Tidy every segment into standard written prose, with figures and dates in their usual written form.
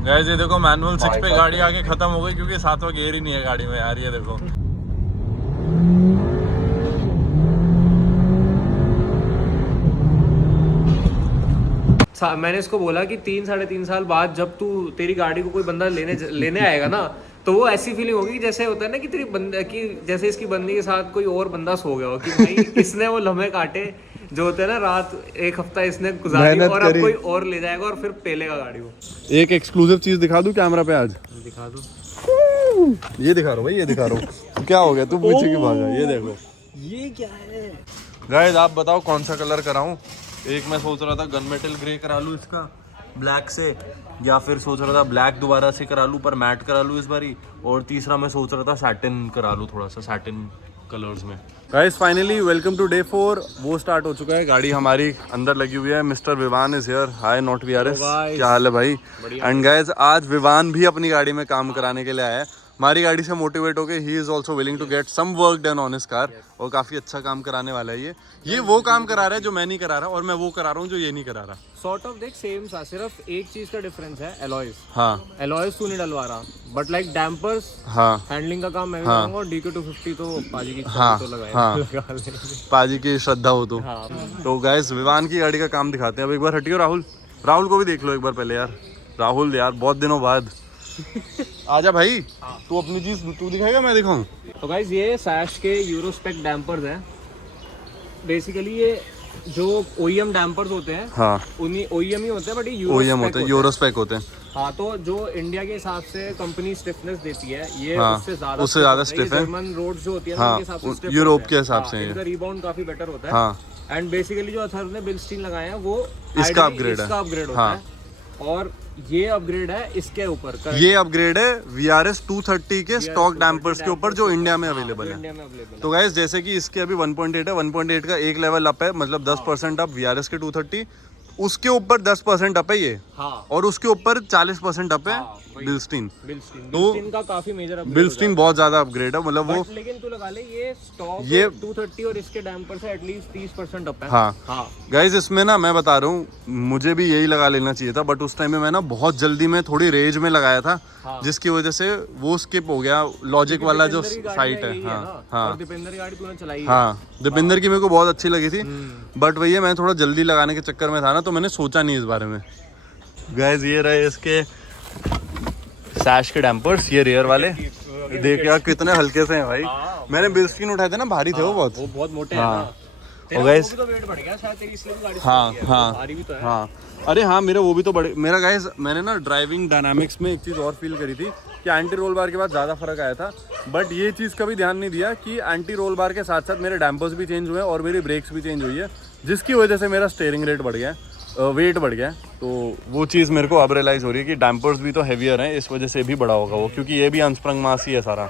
Guys ये देखो manual 6 पे गाड़ी आके खत्म हो गई क्योंकि सातवां गियर ही नहीं है गाड़ी में यार। ये देखो मैंने इसको बोला कि 3-3.5 साल बाद जब तू तेरी गाड़ी को कोई बंदा लेने आएगा ना, तो वो ऐसी फीलिंग होगी जैसे होता है ना कि तेरी बंदा की जैसे इसकी बंदी के साथ कोई और बंदा सो गया हो, कि भाई इसने वो लम्हे काटे जो होते हैं ना, रात एक हफ्ता इसने गुजारी और अब कोई और ले जाएगा और फिर पेलेगा गाड़ी को। एक एक्सक्लूसिव चीज दिखा दूं कैमरा पे आज? दिखा दो। ये दिखा रहा हूँ भाई, ये दिखा रहा हूँ। क्या हो गया तू पीछे क्यों भागा? ये देखो ये क्या है गाइस, आप बताओ कौन सा कलर कराऊं? एक मैं सोच रहा था गन मेटल ग्रे करा लूं इसका ब्लैक से, या फिर सोच रहा था ब्लैक दोबारा से करा लूं पर मैट करा लूं इस बारी, और तीसरा मैं सोच रहा था सैटिन करा लूं, थोड़ा सा सैटिन कलर्स में। Guys finally welcome to day 4। वो स्टार्ट हो चुका है, गाड़ी हमारी अंदर लगी हुई है। Mister Vivaan is here. Hi not VRS, क्या हाल है भाई? एंड गाइस आज विवान भी अपनी गाड़ी में काम कराने के लिए आया है। हमारी गाड़ी से मोटिवेट होकर he is also willing to get some work done on his car, और काफी अच्छा काम कराने वाला है ये वो काम करा रहा है जो मैं नहीं करा रहा, और मैं वो करा रहा हूँ जो ये नहीं करा रहा। सॉर्ट ऑफ देख सेम सा, सिर्फ एक चीज का डिफरेंस है, एलॉयज। हाँ एलॉयज तू नहीं डलवा रहा, बट लाइक डैम्पर्स, हाँ हैंडलिंग का काम मैं भी करूंगा, और DK 250 तो पाजी की हाँ तो लगाया। हाँ पाजी की श्रद्धा हो तो। हाँ। तो गाइस विवान की गाड़ी का काम दिखाते हैं। अब एक बार हटियो राहुल को भी देख लो एक बार पहले यार। राहुल यार बहुत दिनों बाद आजा भाई। तू अपनी चीज तू दिखाएगा मैं दिखाऊं? तो गाइस ये सैश के यूरोस्पेक डैम्पर्स हैं। बेसिकली ये जो OEM डैम्पर्स होते हैं, हाँ उन्हीं OEM ही होते हैं, बट ये OEM होते हैं, यूरोस्पेक होते हैं। हाँ, तो जो इंडिया के हिसाब से कंपनी स्टिफनेस देती है, ये हाँ, उससे ज्यादा स्टिफ है। जर्मन रोड्स जो होती है हाँ, उनके हिसाब से स्टिफ यूरोप होते के हैं। हिसाब हाँ, से इनका रिबाउंड काफी बेटर होता है। हाँ एंड बेसिकली जो अथर ने बिल्स्टीन लगाए हैं वो इसका अपग्रेड होता हाँ। है, और ये अपग्रेड है इसके ऊपर। ये अपग्रेड है VRS 230 के स्टॉक डैम्पर्स के ऊपर जो इंडिया में अवेलेबल है। इंडिया में अवेलेबल तो गाइस जैसे कि इसके अभी 1.8 है, 1.8 का एक लेवल अप है, मतलब 10% अप VRS के 230, उसके ऊपर 10% अप है ये। हाँ। और उसके ऊपर 40% अप है बिल्स्टीन। बिल्स्टीन का काफी मेजर अपग्रेड, बिल्स्टीन बहुत ज्यादा अपग्रेड है, मतलब वो। लेकिन तू लगा ले ये स्टॉक ये 230 और इसके डैम्पर से एटलीस्ट 30% अप है। हाँ हाँ गाइज इसमें ना मैं बता रहा हूँ, मुझे भी यही लगा लेना चाहिए था, बट उस टाइम में मैं ना बहुत जल्दी में थोड़ी रेज में लगाया था। हाँ। जिसकी वजह से वो स्किप हो गया, लॉजिक वाला जो साइट है। हाँ हाँ दीपेंद्र की गाड़ी तूने चलाई है। हाँ दीपेंद्र की मेरे को बहुत अच्छी लगी थी, बट भैया मैं थोड़ा जल्दी लगाने के चक्कर में था ना, तो मैंने सोचा नहीं इस बारे में। गाइज ये रहे इसके सैश के डैम्पर्स, ये रेयर वाले। देख यार कितने हल्के से हैं भाई। मैंने बिल्स्टीन उठाए थे ना, भारी थे वो बहुत मोटे हाँ। हैं ना। गाइस तो वेट बढ़ गया शायद तेरी, इसलिए गाड़ी हाँ हाँ भारी भी तो है। हाँ अरे हाँ मेरा वो भी तो बड़े। मेरा गाइस मैंने ना ड्राइविंग डायनामिक्स में एक चीज़ और फील करी थी कि एंटी रोल बार के बाद ज़्यादा फर्क आया था, बट ये चीज़ का भी ध्यान नहीं दिया कि एंटी रोल बार के साथ साथ मेरे डैम्पर्स भी चेंज हुए और मेरी ब्रेक्स भी चेंज हुई है, जिसकी वजह से मेरा स्टीयरिंग रेट बढ़ गया, वेट बढ़ गया। तो वो चीज़ मेरे को अब रियलाइज़ हो रही है कि डैम्पर्स भी तो हैवियर हैं, इस वजह से भी बड़ा होगा वो, क्योंकि ये भी अनस्प्रंग मास ही है सारा।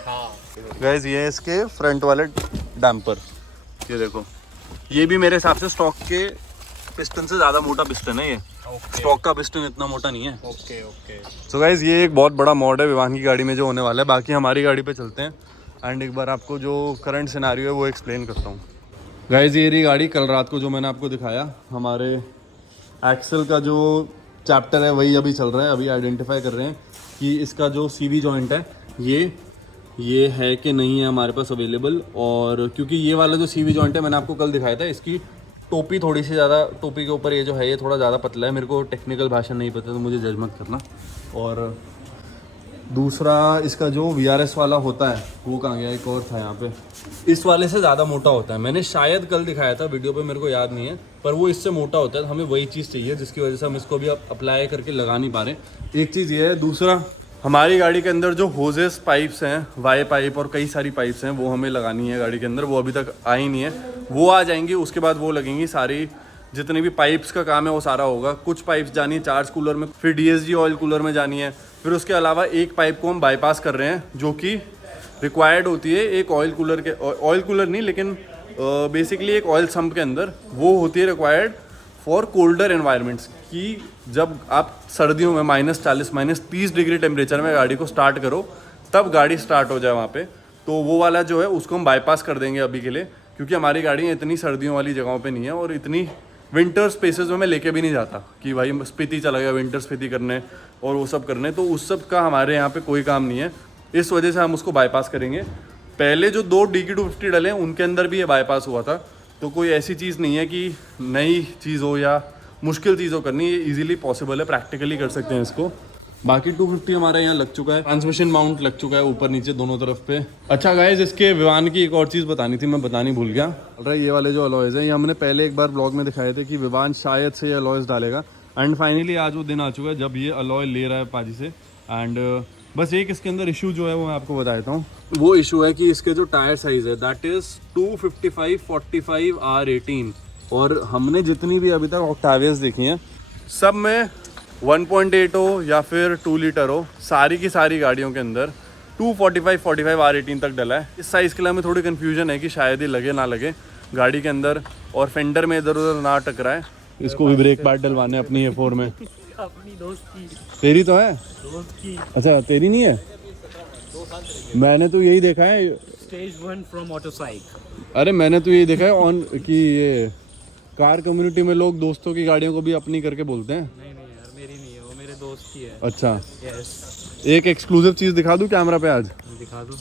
गाइस ये इसके फ्रंट वाले डैम्पर, ये देखो, ये भी मेरे हिसाब से स्टॉक के पिस्टन से ज़्यादा मोटा पिस्टन है ये। स्टॉक का पिस्टन इतना मोटा नहीं है। सो गाइस ये एक बहुत बड़ा मॉड है विवान की गाड़ी में जो होने वाला है। बाकी हमारी गाड़ी पे चलते हैं एंड एक बार आपको जो करंट सिनेरियो है वो एक्सप्लेन करता हूँ। गाइस ये रही गाड़ी, कल रात को जो मैंने आपको दिखाया, हमारे एक्सल का जो चैप्टर है वही अभी चल रहा है। अभी आइडेंटिफाई कर रहे हैं कि इसका जो CV जॉइंट है ये है कि नहीं है हमारे पास अवेलेबल, और क्योंकि ये वाला जो CV जॉइंट है मैंने आपको कल दिखाया था, इसकी टोपी थोड़ी सी ज़्यादा, टोपी के ऊपर ये जो है ये थोड़ा ज़्यादा पतला है। मेरे को टेक्निकल भाषा नहीं पता तो मुझे जज मत करना। और दूसरा इसका जो VRS वाला होता है वो कहाँ गया, एक और था यहाँ पे, इस वाले से ज़्यादा मोटा होता है। मैंने शायद कल दिखाया था वीडियो पे, मेरे को याद नहीं है, पर वो इससे मोटा होता है। तो हमें वही चीज़ चाहिए जिसकी वजह से हम इसको भी अप्लाई करके लगा नहीं पा रहे। एक चीज़ ये है। दूसरा हमारी गाड़ी के अंदर जो होजेस पाइप्स हैं, वाई पाइप और कई सारी पाइप्स हैं, वो हमें लगानी है गाड़ी के अंदर। वो अभी तक आई नहीं है, वो आ जाएंगी, उसके बाद वो लगेंगी। सारी जितनी भी पाइप्स का काम है वो सारा होगा। कुछ पाइप्स जानी है चार्ज कूलर में, फिर DSG ऑयल कूलर में जानी है, फिर उसके अलावा एक पाइप को हम बाईपास कर रहे हैं जो कि रिक्वायर्ड होती है एक ऑयल कूलर के, ऑयल कूलर नहीं लेकिन बेसिकली एक ऑयल सम्प के अंदर, वो होती है रिक्वायर्ड फॉर कोल्डर एनवायरनमेंट्स, कि जब आप सर्दियों में -40 -30 डिग्री टेम्परेचर में गाड़ी को स्टार्ट करो तब गाड़ी स्टार्ट हो जाए वहाँ पे। तो वो वाला जो है उसको हम बाईपास कर देंगे अभी के लिए, क्योंकि हमारी गाड़ियाँ इतनी सर्दियों वाली जगहों पे नहीं है और इतनी विंटर स्पेसेस में मैं लेके भी नहीं जाता कि भाई स्पीति चला गया विंटर स्पीति करने और वो सब करने, तो उस सब का हमारे यहाँ पे कोई काम नहीं है। इस वजह से हम उसको बाईपास करेंगे। पहले जो 2 DQ250 डले हैं उनके अंदर भी ये बाईपास हुआ था, तो कोई ऐसी चीज़ नहीं है कि नई चीज़ हो या मुश्किल चीज़ हो करनी, ये इजीली पॉसिबल है, प्रैक्टिकली कर सकते हैं इसको। बाकी 250 हमारे यहाँ लग चुका है, ट्रांसमिशन माउंट लग चुका है ऊपर नीचे दोनों तरफ पे। अच्छा गाइज, इसके विवान की एक और चीज़ बतानी थी, मैं बतानी भूल गया। अरे ये वाले जो अलॉयज़ हैं ये हमने पहले एक बार ब्लॉग में दिखाए थे कि विवान शायद से ये अलॉयज़ डालेगा, एंड फाइनली आज वो दिन आ चुका है जब ये अलॉय ले रहा है पाजी से। एंड बस एक इसके अंदर इशू जो है वो मैं आपको बता देता हूँ। वो इशू है कि इसके जो टायर साइज़ है दैट इज़ 255/45 R18, और हमने जितनी भी अभी तक ऑक्टावियस देखी हैं सब में 1.8 हो या फिर 2 लीटर हो, सारी की सारी गाड़ियों के अंदर 245/45 R18 तक डला है। इस साइज़ के लिए हमें थोड़ी कन्फ्यूजन है कि शायद ही लगे ना लगे गाड़ी के अंदर, और फेंडर में इधर उधर ना टकराए। इसको भी ब्रेक पैड डलवाने अपनी A4 में। अपनी दोस्त की, तेरी तो है? दोस्त की। अच्छा तेरी नहीं है? मैंने तो यही देखा है स्टेज 1 फ्रॉम ऑटोसाइक। अरे मैंने तो यही देखा है ऑन कि ये कार कम्युनिटी में लोग दोस्तों की गाड़ियों को भी अपनी करके बोलते हैं। नहीं नहीं यार, मेरी नहीं है वो, मेरे दोस्त की है। अच्छा, यस, एक एक्सक्लूसिव चीज़ दिखा दूं कैमरा पे आज? दिखा दो।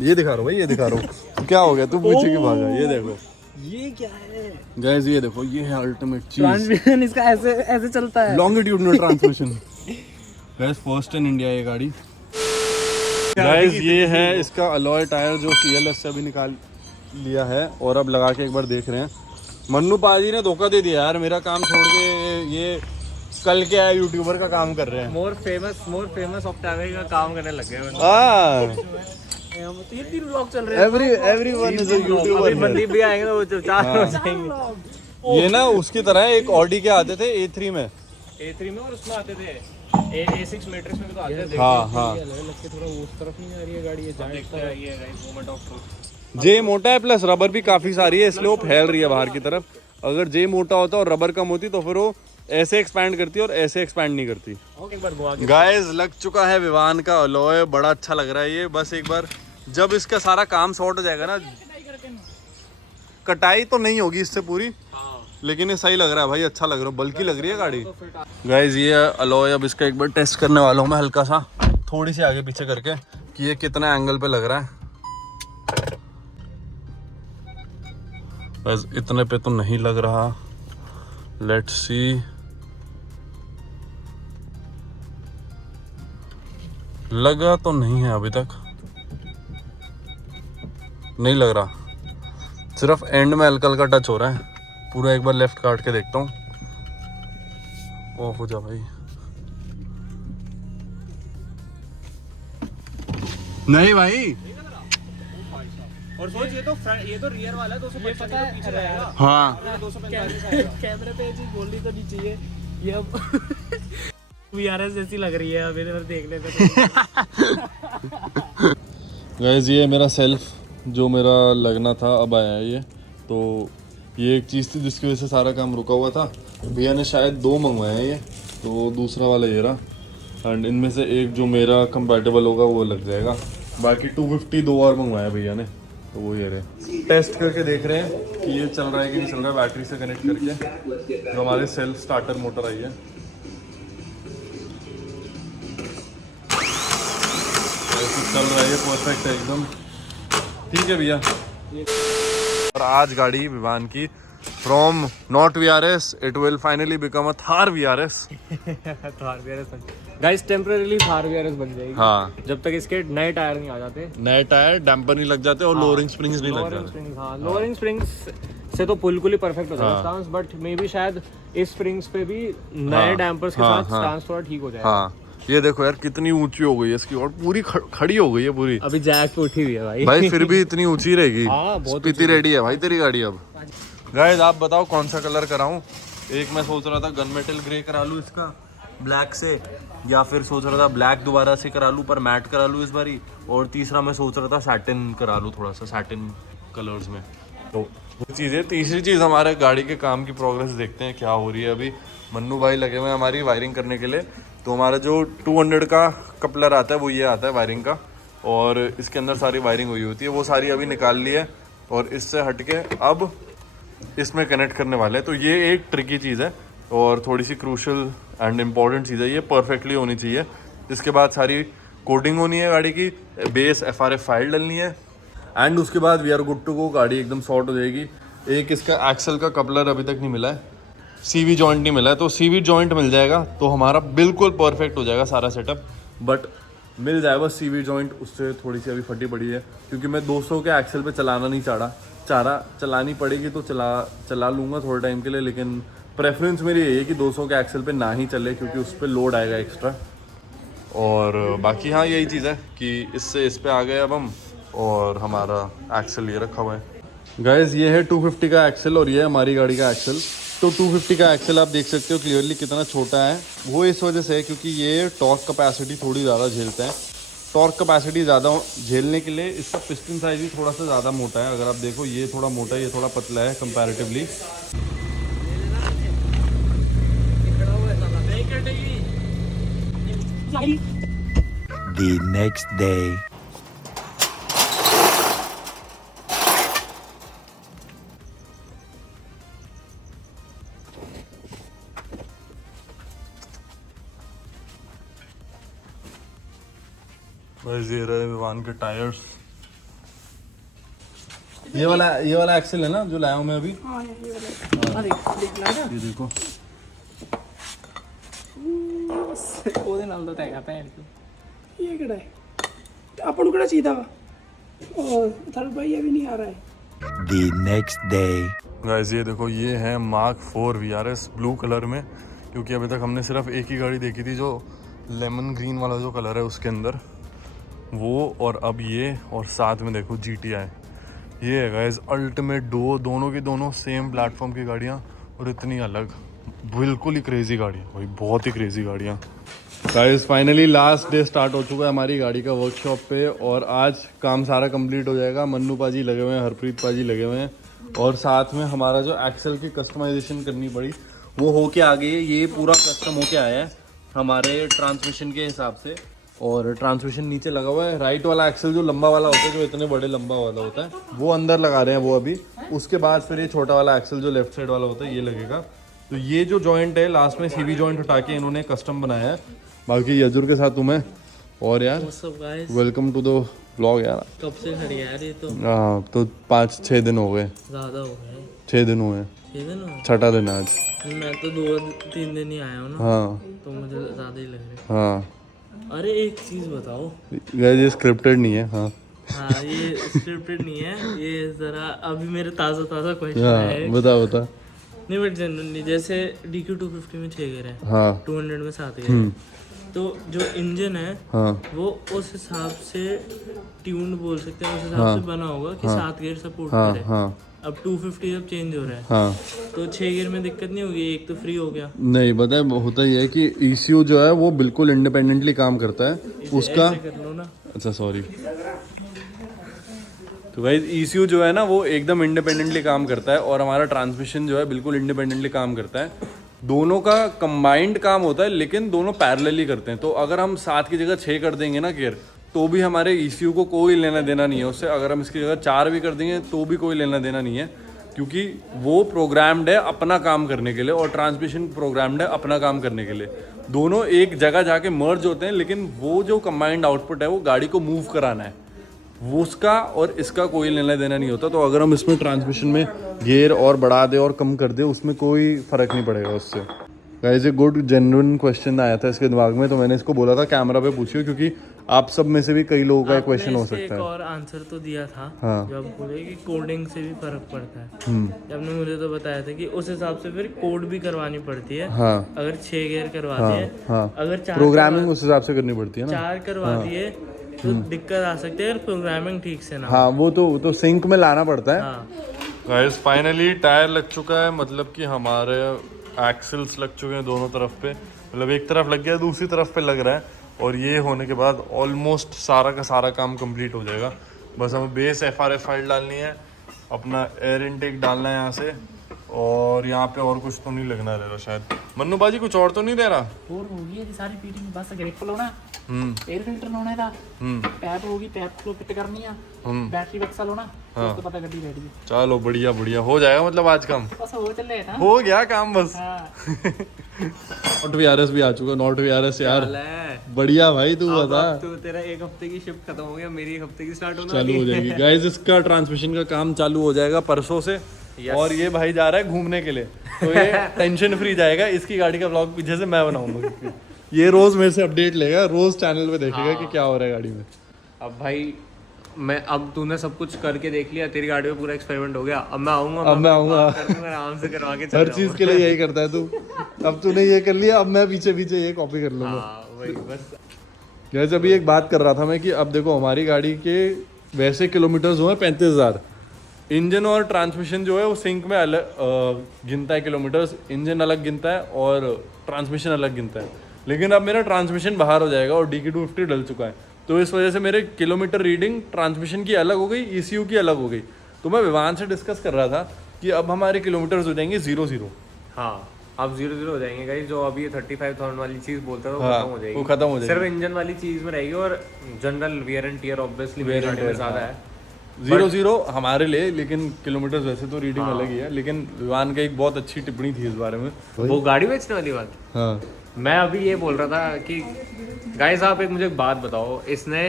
ये दिखा रहा हूँ भाई, ये दिखा रहा हूँ। क्या हो गया, तू पीछे क्यों भागा? ये देखो ये क्या है गाइस, ये देखो, ये है अल्टीमेट चीज। ट्रांसमिशन इसका ऐसे ऐसे चलता है, longitudinal transmission. Guys first in India ये गाड़ी। गाइस ये है इसका अलॉय टायर जो CLS से अभी निकाल लिया है और अब लगा के एक बार देख रहे हैं। मन्नू पाजी ने धोखा दे दिया यार, मेरा काम छोड़ के ये कल के आया यूट्यूबर का काम कर रहे हैं। मोर फेमस ऑक्टाविया का काम करने लग गए। 3 व्लॉग चल रहे हैं। Everyone is a YouTuber. बंदी भी आएंगे तो वो 4 हो जाएंगे। ये ना उसकी तरह है, एक ऑडी के आते थे A3 में, A3 में, और उसमें आते थे A6 मैट्रिक्स में भी तो आते थे। हाँ हाँ। लग के थोड़ा उस तरफ नहीं आ रही है गाड़ी, ये जाए देखते हैं ये गाइस मोमेंट ऑफ ट्रुथ। जे मोटा है प्लस रबर भी काफी सारी है, इसलिए वो फैल रही है बाहर की तरफ। अगर जे मोटा होता और रबर कम होती तो फिर वो ऐसे एक्सपैंड करती और ऐसे एक्सपैंड नहीं करती। एक बार घुमा के गाइस लग चुका है विवान का अलॉय, बड़ा अच्छा लग रहा है ये। बस एक बार जब इसका सारा काम सॉर्ट हो जाएगा ना, कटाई तो नहीं होगी इससे पूरी, लेकिन ये सही लग रहा है भाई, अच्छा लग रहा है, बल्कि लग रही है गाड़ी। गाइस ये अलॉय अब इसका एक बार टेस्ट करने वाला हूँ मैं, हल्का सा थोड़ी सी आगे पीछे करके कि ये कितना एंगल पे लग रहा है। बस इतने पे तो नहीं लग रहा, लेट्स सी। लगा तो नहीं है अभी तक, नहीं लग रहा, सिर्फ एंड में हल्का हल्का टच हो रहा है। पूरा एक बार लेफ्ट काट के देखता हूँ। ऑफ हो जा भाई। नहीं भाई, और सोच ये तो रियर वाला है, 250 पता है, पीछे रहेगा। हाँ 245 कैमरे पे ये चीज बोलनी तो नहीं चाहिए ये अब। VRS जैसी लग रही है अभी इधर देखने पे। गाइस ये मेरा सेल्फ जो मेरा लगना था अब आया है ये, तो ये एक चीज़ थी जिसकी वजह से सारा काम रुका हुआ था। भैया ने शायद 2 मंगवाए हैं ये, तो दूसरा वाला ये रहा, एंड इनमें से एक जो मेरा कंपैटिबल होगा वो लग जाएगा। बाकी 250 2 और मंगवाया भैया ने, तो वो ये रहे। टेस्ट करके देख रहे हैं कि ये चल रहा है कि नहीं चल रहा है, बैटरी से कनेक्ट करके जो हमारे सेल्फ स्टार्टर मोटर आई है। चल रहा है ये, परफेक्ट है एकदम, ठीक है भैया। और आज गाड़ी विवान की from not VRS it will finally become a Thar VRS। Thar VRS guys temporarily Thar VRS बन जाएगी। हाँ, जब तक इसके नए टायर नहीं आ जाते, नए टायर डैम्पर नहीं लग जाते और लोअरिंग स्प्रिंग्स नहीं लग जाते। लोअरिंग स्प्रिंग्स से तो बिल्कुल ही परफेक्ट हो जाएगा स्टांस, बट मे बी शायद इस स्प्रिंग्स पे भी नए डैम्पर्स के साथ स्टांस थोड़ा ठीक हो जाएगा। हाँ ये देखो यार कितनी ऊंची हो गई है इसकी, और पूरी खड़ी हो गई है पूरी। अभी जैक पे उठी हुई है भाई। भाई फिर भी इतनी ऊंची रहेगी। हाँ, बहुत स्पीति रेडी है भाई तेरी गाड़ी अब। गाइस आप बताओ कौन सा कलर कराऊं? एक मैं सोच रहा था गन मेटल ग्रे करा लूं इसका ब्लैक से, या फिर सोच रहा था ब्लैक दोबारा से करा लूं पर मैट करा लूं इस बारी, और तीसरा मैं सोच रहा था सैटिन करा लूं, थोड़ा सा सैटिन कलर्स में। तो वो चीज़ है। तीसरी चीज़ हमारे गाड़ी के काम की प्रोग्रेस देखते हैं क्या हो रही है। अभी मन्नू भाई लगे हुए हैं हमारी वायरिंग करने के लिए। तो हमारा जो 200 का कपलर आता है वो ये आता है वायरिंग का, और इसके अंदर सारी वायरिंग हुई होती है, वो सारी अभी निकाल ली है। और इससे हटके अब इसमें कनेक्ट करने वाले हैं। तो ये एक ट्रिकी चीज़ है और थोड़ी सी क्रूशल एंड इम्पॉर्टेंट चीज़ है, ये परफेक्टली होनी चाहिए। इसके बाद सारी कोडिंग होनी है गाड़ी की, बेस FRF फाइल डलनी है एंड उसके बाद we are good to go, गाड़ी एकदम सॉर्ट हो जाएगी। एक इसका एक्सल का कपलर अभी तक नहीं मिला है, CV जॉइंट नहीं मिला है, तो CV जॉइंट मिल जाएगा तो हमारा बिल्कुल परफेक्ट हो जाएगा सारा सेटअप। बट मिल जाए बस CV जॉइंट, उससे थोड़ी सी अभी फटी पड़ी है क्योंकि मैं 200 के एक्सल पे चलाना नहीं चाह रहा, चलानी पड़ेगी तो चला लूँगा थोड़े टाइम के लिए, लेकिन प्रेफरेंस मेरी यही है कि 200 के एक्सल पे ना ही चले क्योंकि उस पर लोड आएगा एक्स्ट्रा। और बाकी हाँ यही चीज़ है कि इससे इस पे आ गए अब हम, और हमारा एक्सल ये रखा हुआ है। गाइस ये है 250 का एक्सल और ये है हमारी गाड़ी का एक्सल। तो 250 का एक्सल आप देख सकते हो क्लियरली कितना छोटा है, वो इस वजह से है क्योंकि ये टॉर्क कैपेसिटी थोड़ी ज़्यादा झेलते हैं। टॉर्क कैपेसिटी ज़्यादा झेलने के लिए इसका पिस्टन साइज भी थोड़ा सा ज़्यादा मोटा है। अगर आप देखो ये थोड़ा मोटा है, ये थोड़ा पतला है कंपैरेटिवली। The next day. बस ये रहे विवान के टायर्स। ये वाला एक्सल है ना जो लाया हूँ मैं अभी। हाँ ये देखो ਉਹਦੇ ਨਾਲ ਤਾਂ ਹੈਗਾ ਭੈਣ ਚੋ। ਇਹ ਕਿਹੜਾ ਹੈ? ਆਪਾਂ ਨੂੰ ਕਿਹੜਾ ਚਾਹੀਦਾ ਵਾ? और थल भाई अभी नहीं आ रहा है। The next day. गाइस ये देखो ये है Mark 4 VRS ब्लू कलर में, क्योंकि अभी तक हमने सिर्फ एक ही गाड़ी देखी थी जो लेमन ग्रीन वाला जो कलर है उसके अंदर, वो और अब ये, और साथ में देखो GTI। ये है गाइस अल्टीमेट डुओ, दोनों की दोनों सेम प्लेटफॉर्म की गाड़ियाँ और इतनी अलग, बिल्कुल ही क्रेजी गाड़ी है भाई, बहुत ही क्रेजी गाड़ियाँ। Guys finally last day start हो चुका है हमारी गाड़ी का वर्कशॉप पे, और आज काम सारा कंप्लीट हो जाएगा। मन्नू पाजी लगे हुए हैं, हरप्रीत पाजी लगे हुए हैं, और साथ में हमारा जो एक्सल की कस्टमाइजेशन करनी पड़ी वो होके आ गई है। ये पूरा कस्टम होके आया है हमारे ट्रांसमिशन के हिसाब से, और ट्रांसमिशन नीचे लगा हुआ है। राइट वाला एक्सल जो लंबा वाला होता है, जो इतने बड़े लंबा वाला होता है, वो अंदर लगा रहे हैं वो अभी। उसके बाद फिर ये छोटा वाला एक्सल जो लेफ्ट साइड वाला होता है ये लगेगा। तो ये जो जॉइंट है लास्ट में CV जॉइंट उठा के इन्होंने कस्टम बनाया है। बाकी यजुर के साथ तुम्हें, और यार वेलकम टू द व्लॉग यार। कब से खड़ी है यार ये तो? हाँ तो 5-6 दिन हो गए, ज़्यादा हो गए। 6 दिन हुए, 6 दिन हो? छठा दिन आज। मैं तो 2-3 दिन ही आया हूँ ना। हाँ तो मुझे ज़्यादा ही लग रहा हाँ है। अरे एक चीज़ बताओ। गाइस ये स्क्रिप्टेड नहीं है। हाँ हाँ ये स्क्रिप्टेड नहीं है, ये ज़रा अभी मेरे ताज़ा क्वेश्चन हाँ है। बता। नहीं बट जनरली जैसे DQ 250 में 6 गियर है, हाँ 200 में 7 गियर है, तो जो इंजन है हाँ वो उस हिसाब से ट्यून बोल सकते हैं, उस हिसाब से बना होगा कि 7 गियर सपोर्ट करे। हाँ अब 250 जब चेंज हो रहा है हाँ तो 6 गियर में दिक्कत नहीं होगी, एक तो फ्री हो गया। नहीं पता है, होता ही है कि ECU जो है वो बिल्कुल इंडिपेंडेंटली काम करता है उसका। ऐसे कर लो ना। अच्छा सॉरी। तो भाई ECU जो है ना वो एकदम इंडिपेंडेंटली काम करता है, और हमारा ट्रांसमिशन जो है बिल्कुल इंडिपेंडेंटली काम करता है। दोनों का कंबाइंड काम होता है लेकिन दोनों पैरेलली करते हैं। तो अगर हम 7 की जगह 6 कर देंगे ना गियर, तो भी हमारे ECU को कोई लेना देना नहीं है उससे। अगर हम इसकी जगह 4 भी कर देंगे तो भी कोई लेना देना नहीं है, क्योंकि वो प्रोग्राम्ड है अपना काम करने के लिए और ट्रांसमिशन प्रोग्राम्ड है अपना काम करने के लिए। दोनों एक जगह जाके मर्ज होते हैं, लेकिन वो जो कंबाइंड आउटपुट है वो गाड़ी को मूव कराना है, वो उसका और इसका कोई लेना देना नहीं होता। तो अगर हम इसमें ट्रांसमिशन में गियर और बढ़ा दे और कम कर दे, उसमें कोई फ़र्क नहीं पड़ेगा उससे। Guys a good genuine question आया था इसके दिमाग में, तो मैंने इसको बोला था कैमरा पे पूछियो, क्योंकि आप सब में से भी कई लोगों का क्वेश्चन हो सकता एक है। और आंसर तो दिया था। हाँ। जब बोले कि कोडिंग से भी फर्क पड़ता है, जब ने मुझे तो बताया था कि उस हिसाब से फिर कोड भी करवानी पड़ती है। हाँ अगर 6 गियर करवा दिए, हाँ अगर 4 प्रोग्रामिंग उस हिसाब से करनी पड़ती है ना। 4 करवा दिए तो दिक्कत आ सकती है अगर प्रोग्रामिंग ठीक से ना। हाँ वो तो सिंक में लाना पड़ता है। हाँ गाइस फाइनली टायर लग चुका है, मतलब कि हमारे एक्सल्स लग चुके हैं दोनों तरफ पे, मतलब एक तरफ लग गया दूसरी तरफ पे लग रहा है, और ये होने के बाद ऑलमोस्ट सारा का सारा काम कंप्लीट हो जाएगा। बस हमें बेस FRF फाइल डालनी है, अपना एयर इनटेक डालना है यहाँ से, और यहाँ पे और कुछ तो नहीं लगना रह रहा शायद। मन्नू बाजी कुछ और तो नहीं रह रहा? और होगी सारी पीटिंग बस ग्रिप लो ना। 에ਅਰ ਫਿਲਟਰ ਲਾਉਣਾ ਇਹਦਾ ਪੈਪ ਹੋਗੀ ਪੈਪ को फिट करनी है बैटरी बक्सा लाना तो पता गड्डी रेडी है चलो बढ़िया बढ़िया हो जाएगा मतलब आज काम बस हो चले ना हो गया काम बस हाँ नॉट वीआरएस भी आ चुका नॉट वीआरएस यार बढ़िया भाई तू बता तो तेरा एक हफ्ते की शिफ्ट खत्म हो गया, मेरी एक हफ्ते की स्टार्ट होने चालू हो जाएगी गाइस। इसका ट्रांसमिशन का काम चालू हो जाएगा परसों से और ये भाई जा रहा है घूमने के लिए तो ये टेंशन फ्री जाएगा। इसकी गाड़ी का व्लॉग पीछे से मैं बनाऊंगा ये रोज मेरे से अपडेट लेगा, रोज चैनल पे देखेगा कि क्या हो रहा है गाड़ी में। अब भाई मैं अब तूने सब कुछ करके देख लिया, तेरी गाड़ी में पूरा एक्सपेरिमेंट हो गया, अब मैं आऊंगा आराम से करवा के हर चीज के लिए यही करता है तू। अब तूने ये कर लिया, अब मैं पीछे पीछे ये कॉपी कर लूंगा। वही बस। जैसे अभी एक बात कर रहा था मैं कि अब देखो हमारी गाड़ी के वैसे किलोमीटर्स हुए 35,000, इंजन और ट्रांसमिशन जो है वो सिंक में अलग गिनता है किलोमीटर्स, इंजन अलग गिनता है और ट्रांसमिशन अलग गिनता है। लेकिन अब मेरा ट्रांसमिशन बाहर हो जाएगा और DQ250 डल चुका है, तो इस वजह से मेरे किलोमीटर रीडिंग ट्रांसमिशन की अलग हो गई, ECU की अलग हो गई। तो मैं विवान से डिस्कस कर रहा था कि अब हमारे किलोमीटर्स हो जाएंगे 0-0। हाँ अब 0-0 हो जाएंगे गाइस। जो अभी ये 35,000 वाली चीज बोलता था वो हाँ, खत्म हो जाएगी, वो खत्म हो जाएगी। सिर्फ इंजन वाली चीज में रहेगी और general wear and tear obviously मेरी गाड़ी में ज्यादा है। 0-0 हमारे लिए, लेकिन किलोमीटर्स वैसे तो रीडिंग अलग ही है। लेकिन विवान का एक बहुत अच्छी टिप्पणी थी इस बारे में। वो गाड़ी बेचने वाली बात। हाँ मैं अभी ये बोल रहा था कि गाइस आप एक मुझे एक बात बताओ, इसने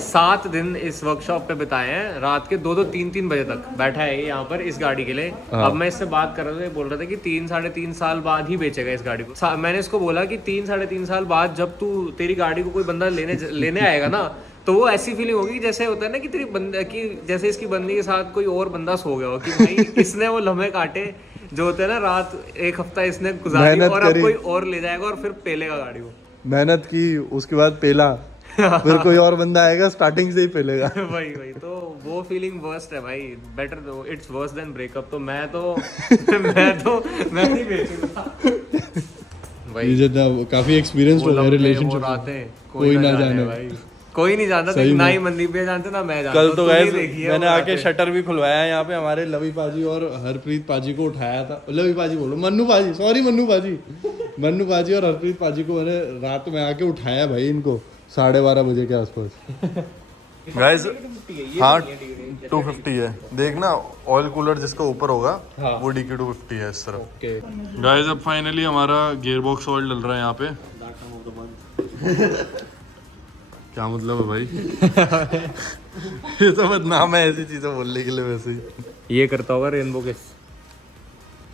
7 दिन इस वर्कशॉप पे बिताए हैं, रात के 2-2 3-3 बजे तक बैठा है ये यहाँ पर इस गाड़ी के लिए। अब मैं इससे बात कर रहा था, ये बोल रहा था कि 3-3.5 साल बाद ही बेचेगा इस गाड़ी को। मैंने इसको बोला कि 3-3.5 साल बाद जब तू तेरी गाड़ी को कोई बंदा लेने आएगा ना, तो वो ऐसी फीलिंग होगी जैसे होता है ना कि तेरी बंदे की जैसे इसकी बंदी के साथ कोई और बंदा सो गया हो, कि भाई इसने वो लम्हे काटे जो होते हैं ना, रात एक हफ्ता इसने गुजारी और अब कोई और ले जाएगा और फिर पेलेगा गाड़ी को। मेहनत की, उसके बाद पेला, फिर कोई और बंदा आएगा स्टार्टिंग से ही पेलेगा। वही तो वो फीलिंग वर्स्ट है भाई, बेटर दो इट्स वर्स देन ब्रेकअप। तो मैं नहीं बेचूंगा भाई। काफी एक्सपीरियंस हो गया रिलेशनशिप, कोई ना जाने भाई, कोई नहीं जानता, ना ही मनदीप भैया जानते ना मैं जानता। कल तो गाइस मैंने आके शटर भी खुलवाया है यहाँ पे, हमारे लवी पाजी और हरप्रीत पाजी को उठाया था। लवी पाजी बोलो, मन्नू पाजी, सॉरी मन्नू पाजी और हरप्रीत पाजी को मैंने रात में आके उठाया भाई, इनको 12:30 बजे के आसपास। गाइस हाँ 250 है, देखना ऑयल कूलर जिसका ऊपर होगा वो DQ250 है इस तरफ। गाइस अब फाइनली हमारा गियर बॉक्स ऑयल डल रहा है यहाँ पे। क्या मतलब है भाई? ये तो बदनाम है ऐसी चीजें बोलने के लिए। वैसे ही ये करता होगा रेनबो किस।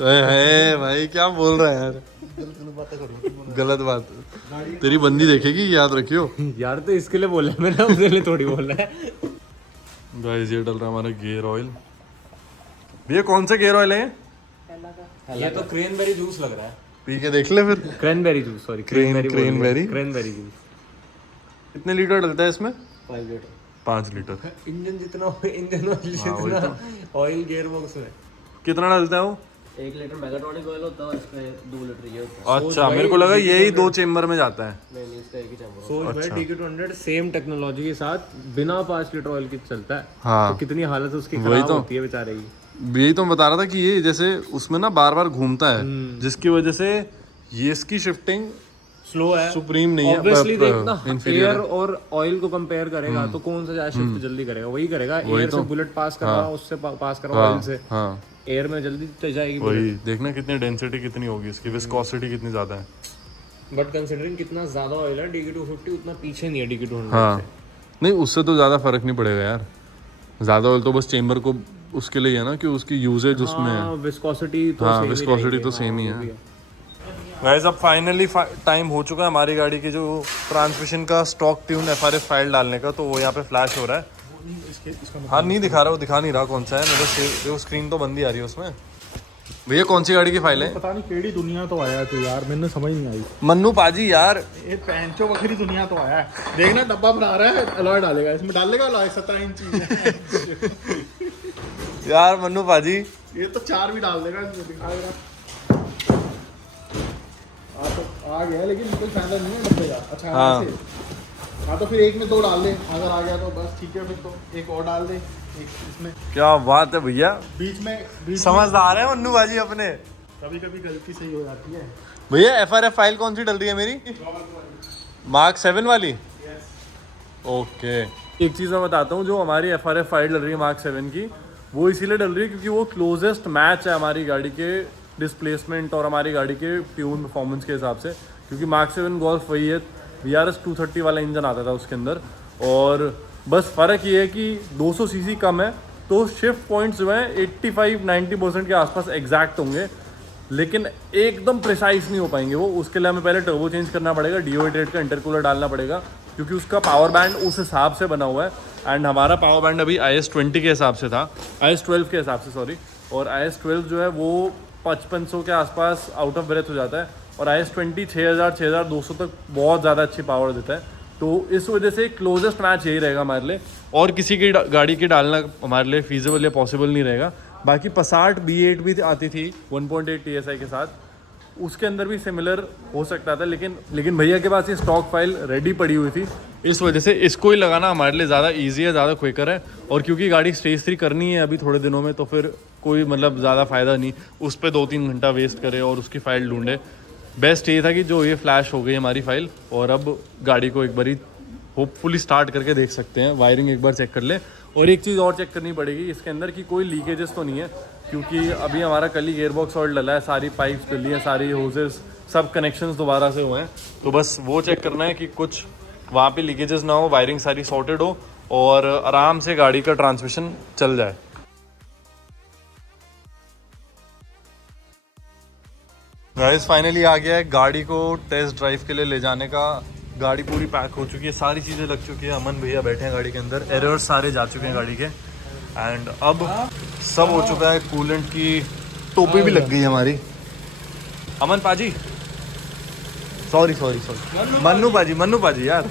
है भाई, क्या बोल रहा है यार, गलत बात। तेरी बंदी देखेगी, याद रखियो यार। तो इसके लिए बोला मैंने, अपने लिए थोड़ी बोला है। गाइस ये डल रहा है हमारा गियर ऑयल। भैया कौन सा गियर ऑयल है ये? तो क्रेनबेरी जूस लग रहा है, पी के देख ले फिर। Cranberry juice, sorry cranberry juice. कितने लीटर डलता है इसमें? 5 लीटर। 5 लीटर। इंजन जितना जितना ऑयल गियर बॉक्स में कितना डलता है वो? 1 लीटर मेगाट्रॉनिक ऑयल होता है और इसमें 2 लीटर ये होता है। अच्छा, मेरे को लगा यही 2 चेम्बर में जाता है। नहीं इसका एक ही चैम्बर। सोच भाई DQ200 सेम टेक्नोलॉजी के साथ बिना 5 लीटर ऑयल के चलता है। हाँ। तो कितनी हालत उसकी खराब होती है बेचारे की। यही तो मैं बता रहा था कि ये जैसे उसमें ना बार बार घूमता है, जिसकी वजह से ये इसकी शिफ्टिंग स्लो है, सुप्रीम नहीं है। ऑब्वियसली देखना एयर और ऑयल को कंपेयर करेगा तो कौन सा ज्यादा शिफ्ट जल्दी करेगा? वही करेगा, एयर से बुलेट पास करवा, उससे पास करवा ऑयल से। हाँ एयर में जल्दी तो जाएगी। वही देखना कितनी डेंसिटी कितनी होगी इसकी, विस्कोसिटी कितनी ज्यादा है। बट कंसीडरिंग कितना ज्यादा ऑयल है DQ250 उतना पीछे नहीं है DQ200 हाँ नहीं, उससे तो ज्यादा फर्क नहीं पड़ेगा यार। ज्यादा ऑयल तो बस चेम्बर को उसके लिए है ना कि उसकी यूजेज उसमें है। विस्कोसिटी तो हाँ विस्कोसिटी तो सेम ही है। गाइस अब फाइनली टाइम हो चुका है हमारी गाड़ी के जो ट्रांसमिशन का स्टॉक ट्यून FRF फाइल डालने का, तो वो यहाँ पे फ्लैश हो रहा है। हाँ नहीं दिखा रहा, वो दिखा नहीं रहा कौन सा है, मेरे स्क्रीन तो बंद ही आ रही है उसमें। भैया कौन सी गाड़ी की फाइल है? पता नहीं केड़ी दुनिया तो आया तू यार, मैंने समझ नहीं आई। मन्नू पाजी यार, ये पैंचो बकरी दुनिया तो आया है। देखना डब्बा बना रहा है, अलॉय डालेगा इसमें, डालेगा अलॉय 17 इंची यार मन्नू पाजी ये तो 4 भी डाल देगा इसमें, दिखाएगा। आ गया लेकिन कोई फायदा नहीं है डब्बे का। अच्छा हाँ। हाँ तो फिर एक में 2 डाल दे, अगर आ गया तो बस ठीक है, फिर तो एक और डाल दे एक इसमें। क्या बात है भैया, बीच में समझदार है मन्नू पाजी अपने। कभी कभी गलती सही हो जाती है। भैया FRF फाइल कौन सी डल रही है मेरी? Mark 7 वाली। ओके, एक चीज़ मैं बताता हूँ, जो हमारी FRF फाइल डल रही है मार्क 7 की, वो इसीलिए डल रही है क्योंकि वो क्लोजेस्ट मैच है हमारी गाड़ी के डिस्प्लेसमेंट और हमारी गाड़ी के ट्यून परफॉर्मेंस के हिसाब से, क्योंकि मार्क 7 गोल्फ वही है, VRS 230 वाला इंजन आता था उसके अंदर, और बस फ़र्क ये है कि 200 सीसी कम है, तो शिफ्ट पॉइंट्स जो हैं 85-90% के आसपास एग्जैक्ट होंगे, लेकिन एकदम प्रिसाइज नहीं हो पाएंगे वो। उसके लिए हमें पहले टर्बो चेंज करना पड़ेगा, DO88 का इंटरकूलर डालना पड़ेगा, क्योंकि उसका पावर बैंड उस हिसाब से बना हुआ है, एंड हमारा पावर बैंड अभी IS-20 के हिसाब से था, IS-12 के हिसाब से सॉरी, और IS-12 जो है वो 5500 के आसपास आउट ऑफ ब्रेथ हो जाता है, और IS-20 6200 तक बहुत ज़्यादा अच्छी पावर देता है। तो इस वजह से क्लोजेस्ट मैच यही रहेगा हमारे लिए, और किसी की गाड़ी की डालना हमारे लिए फीजिबल या पॉसिबल नहीं रहेगा। बाकी Passat B8 भी आती थी 1.8 TSI के साथ, उसके अंदर भी सिमिलर हो सकता था, लेकिन भैया के पास ये स्टॉक फाइल रेडी पड़ी हुई थी, इस वजह से इसको ही लगाना हमारे लिए ज़्यादा ईजी है, ज़्यादा क्विकर है। और क्योंकि गाड़ी स्टेज 3 करनी है अभी थोड़े दिनों में, तो फिर कोई मतलब ज़्यादा फ़ायदा नहीं उस पर 2-3 घंटा वेस्ट करे और उसकी फ़ाइल ढूंढे। बेस्ट ये था कि जो ये फ्लैश हो गई हमारी फ़ाइल, और अब गाड़ी को एक बारी होपफुली स्टार्ट करके देख सकते हैं, वायरिंग एक बार चेक कर ले। और एक चीज़ और चेक करनी पड़ेगी इसके अंदर कि कोई लीकेजेस तो नहीं है, क्योंकि अभी हमारा कल ही गेयरबॉक्स ऑयल डला है, सारी पाइप्स डली हैं, सारी होजेस सब कनेक्शंस दोबारा से हुए हैं, तो बस वो चेक करना है कि कुछ वहाँ पे लीकेजेस ना हो, वायरिंग सारी सॉर्टेड हो और आराम से गाड़ी का ट्रांसमिशन चल जाए। गाइस फाइनली आ गया है गाड़ी को टेस्ट ड्राइव के लिए ले जाने का। गाड़ी पूरी पैक हो चुकी है, सारी चीज़ें लग चुकी है, अमन भैया बैठे हैं गाड़ी के अंदर, एरर्स सारे जा चुके हैं गाड़ी के, एंड अब सब हो चुका है। कूलेंट की टोपी भी लग गई है हमारी। अमन पाजी, सॉरी मन्नू पाजी यार,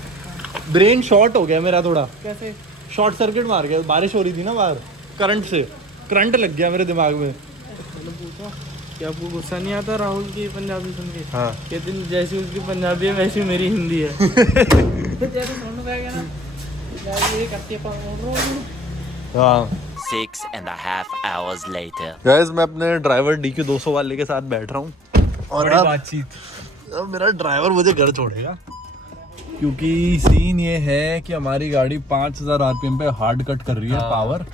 ब्रेन शॉर्ट हो गया मेरा थोड़ा। कैसे? शॉर्ट सर्किट मार गया, बारिश हो रही थी ना बाहर, करंट लग गया मेरे दिमाग में। क्या आपको गुस्सा नहीं आता राहुल की पंजाबी सुन के? हाँ, कहते हैं जैसी उसकी पंजाबी है वैसी मेरी हिंदी है। जैसे समझ में आ गया ना, ये करते हाँ। 6.5 hours later. गाइस मैं अपने ड्राइवर DQ 200 वाले के साथ बैठ रहा हूँ और अब मेरा ड्राइवर मुझे घर छोड़ेगा, क्योंकि सीन ये है कि हमारी गाड़ी 5000 RPM पे हार्ड कट कर रही है पावर,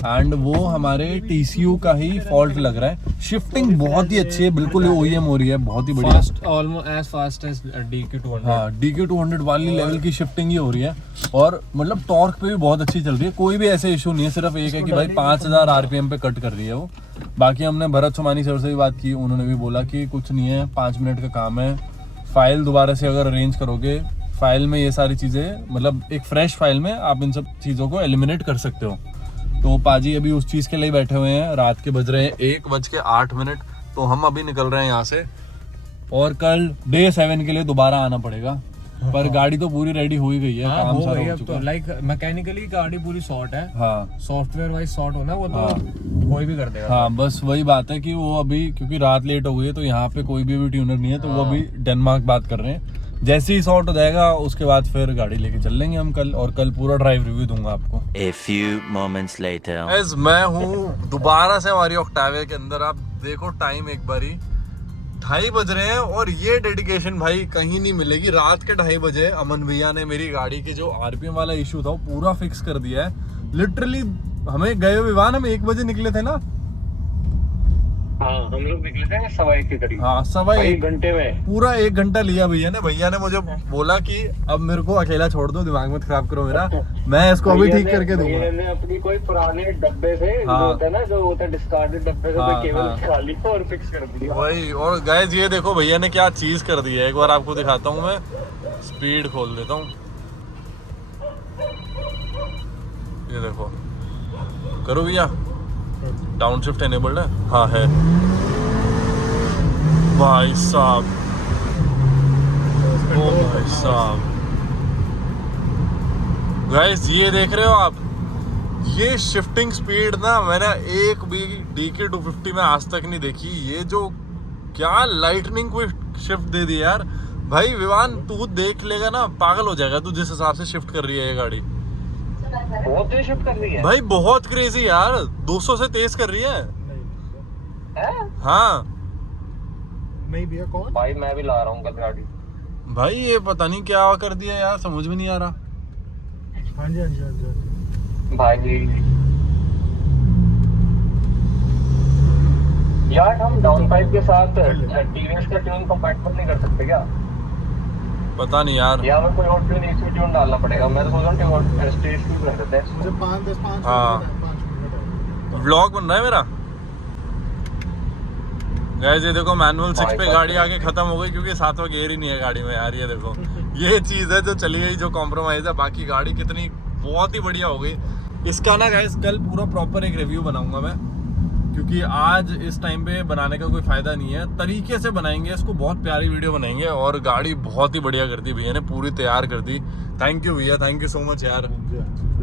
एंड वो हमारे TCU का ही फॉल्ट लग रहा है। शिफ्टिंग बहुत ही अच्छी है, बिल्कुल OEM हो रही है, बहुत ही बढ़िया, almost as fast as DQ200। हाँ, DQ200 वाली लेवल की शिफ्टिंग ही हो रही है, और मतलब टॉर्क पे भी बहुत अच्छी चल रही है, कोई भी ऐसे इशू नहीं है, सिर्फ एक है कि भाई 5000 RPM पे कट कर रही है वो। बाकी हमने भरत सोमानी सर से भी बात की, उन्होंने भी बोला कि कुछ नहीं है, 5 मिनट का काम है, फाइल दोबारा से अगर अरेंज करोगे, फाइल में ये सारी चीज़ें, मतलब एक फ्रेश फाइल में आप इन सब चीज़ों को एलिमिनेट कर सकते हो। तो पाजी अभी उस चीज़ के लिए बैठे हुए हैं, रात के बज रहे हैं 1:08, तो हम अभी निकल रहे हैं यहाँ से, और कल Day 7 के लिए दोबारा आना पड़ेगा। पर गाड़ी तो पूरी रेडी हो ही गई है, काम सारा हो चुका है। लाइक मैकेनिकली गाड़ी पूरी सॉर्ट है, हाँ, सॉफ्टवेयर वाइज सॉर्ट होना वो तो कोई भी कर देगा। हाँ, बस वही बात है कि वो अभी क्योंकि रात लेट हो गई है, तो यहाँ पे कोई भी ट्यूनर नहीं है, तो वो अभी डेनमार्क बात कर रहे हैं। जैसे ही सॉर्ट हो जाएगा उसके बाद फिर गाड़ी लेके चल लेंगे हम कल, और कल पूरा ड्राइव रिव्यू दूंगा आपको। A few moments later. Guys, मैं हूँ दोबारा से हमारी ऑक्टाविया के अंदर। आप देखो टाइम एक बारी, 2:30 बज रहे हैं, और ये डेडिकेशन भाई कहीं नहीं मिलेगी। रात के 2:30 बजे अमन भैया ने मेरी गाड़ी के जो RPM वाला इशू था वो पूरा फिक्स कर दिया है। लिटरली हमें गए विवान, हम 1 बजे निकले थे ना। हाँ, हम लोग निकले थे 1:15 के करीब। हाँ, 1:15 घंटे में पूरा 1 घंटा लिया भैया ने मुझे बोला कि अब मेरे को अकेला छोड़ दो, दिमाग मत खराब करो मेरा, मैं इसको अभी ठीक करके दूंगा। मैंने अपनी कोई पुराने डब्बे से जो होता है ना, जो होता है डिस्कार्डेड डब्बे से केबल निकाली और फिक्स कर दिया वही। और गाइस ये देखो भैया ने क्या चीज कर दी है, एक बार आपको दिखाता हूँ, मैं स्पीड खोल देता हूँ, ये देखो, करो भैया, डाउन शिफ्ट एनेबल्ड है, हाँ है भाई साहब, ओ भाई साहब। गाइस ये देख रहे हो आप, ये शिफ्टिंग स्पीड ना मैंने एक भी DK 250 में आज तक नहीं देखी। ये जो क्या लाइटनिंग कोई शिफ्ट दे दी यार भाई। विवान तू देख लेगा ना, पागल हो जाएगा तू, जिस हिसाब से शिफ्ट कर रही है ये गाड़ी। बहुत तेज शिफ्ट कर रही है भाई, बहुत क्रेजी यार, 200 से तेज कर रही है। हाँ नहीं भैया, कौन भाई, मैं भी ला रहा हूँ कल गाड़ी। भाई, ये पता नहीं क्या कर दिया यार, समझ में नहीं आ रहा। हाँ जी हाँ जी हाँ जी। भाई यार हम डाउन पाइप के साथ टीवीएस का ट्यून कंपैटिबल नहीं कर सकते क्या? पता नहीं यार। या हमें कोई और ट्यून इसमें ट्यून डालना पड़ेगा? मैं तो सोच रहा हूँ स्टेज ट्यून कर देते हैं। मुझे 5 हाँ। मिनट व्लॉग बन रहा है मेरा। गाइस ये देखो मैनुअल 6 पे गाड़ी आके खत्म हो गई क्योंकि 7वां गियर ही नहीं है गाड़ी में यार। ये देखो ये चीज है जो चली गई, जो कॉम्प्रोमाइज है। बाकी गाड़ी कितनी बहुत ही बढ़िया हो गई। इसका ना गाइस कल पूरा प्रॉपर एक रिव्यू बनाऊंगा मैं, क्योंकि आज इस टाइम पे बनाने का कोई फायदा नहीं है। तरीके से बनाएंगे इसको, बहुत प्यारी वीडियो बनाएंगे। और गाड़ी बहुत ही बढ़िया कर दी भैया ने, पूरी तैयार कर दी। थैंक यू भैया, थैंक यू सो मच यार।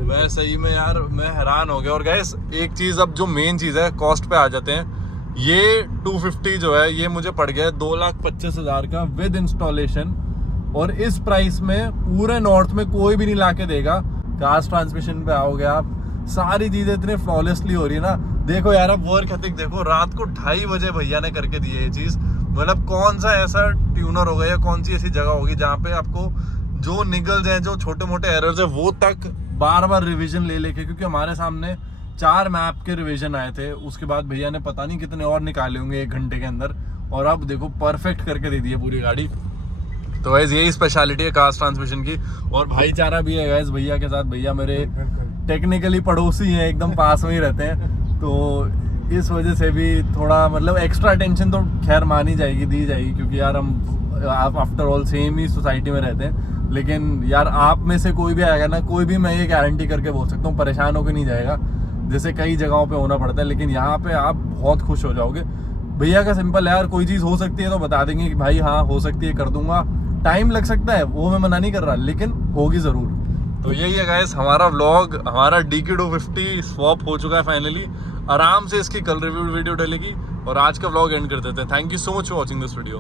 मैं सही में यार मैं हैरान हो गया। और गाइस एक चीज, अब जो मेन चीज है कॉस्ट पे आ जाते हैं। ये 250 जो है ये मुझे पड़ गया 2,25,000 का विद इंस्टॉलेशन। और इस प्राइस में पूरे नॉर्थ में कोई भी नहीं ला के देगा। कास्ट ट्रांसमिशन पे आओगे आप, सारी चीजें इतने फ्लॉलेसली हो रही है ना। देखो यार अब वर्क एथिक देखो, रात को 2:30 बजे भैया ने करके दी है ये चीज। मतलब कौन सा ऐसा ट्यूनर होगा या कौन सी ऐसी जगह होगी जहाँ पे आपको जो निगल्स हैं, जो छोटे मोटे एरर्स है, वो तक बार बार रिवीजन ले लेके, क्योंकि हमारे सामने 4 मैप के रिवीजन आए थे। उसके बाद भैया ने पता नहीं कितने और निकाले होंगे 1 घंटे के अंदर। और अब देखो परफेक्ट करके दे दी है पूरी गाड़ी। तो गाइस यही स्पेशलिटी है कास्ट ट्रांसमिशन की। और भाईचारा भी है गाइस भैया के साथ। भैया मेरे टेक्निकली पड़ोसी हैं, एकदम पास में ही रहते हैं। तो इस वजह से भी थोड़ा मतलब एक्स्ट्रा अटेंशन तो खैर मानी जाएगी, दी जाएगी, क्योंकि यार हम आफ्टर ऑल सेम ही सोसाइटी में रहते हैं। लेकिन यार आप में से कोई भी आएगा ना, कोई भी, मैं ये गारंटी करके बोल सकता हूँ, परेशान होकर नहीं जाएगा जैसे कई जगहों पे होना पड़ता है। लेकिन यहाँ पे आप बहुत खुश हो जाओगे। भैया का सिंपल है यार, कोई चीज़ हो सकती है तो बता देंगे कि भाई हाँ हो सकती है, कर दूंगा। टाइम लग सकता है, वो मैं मना नहीं कर रहा, लेकिन होगी ज़रूर। तो यही है गाइस हमारा व्लॉग। हमारा DK250 स्वैप हो चुका है फाइनली। आराम से इसकी कल रिव्यू वीडियो डलेगी। और आज का व्लॉग एंड कर देते हैं। Thank you so much for watching this video.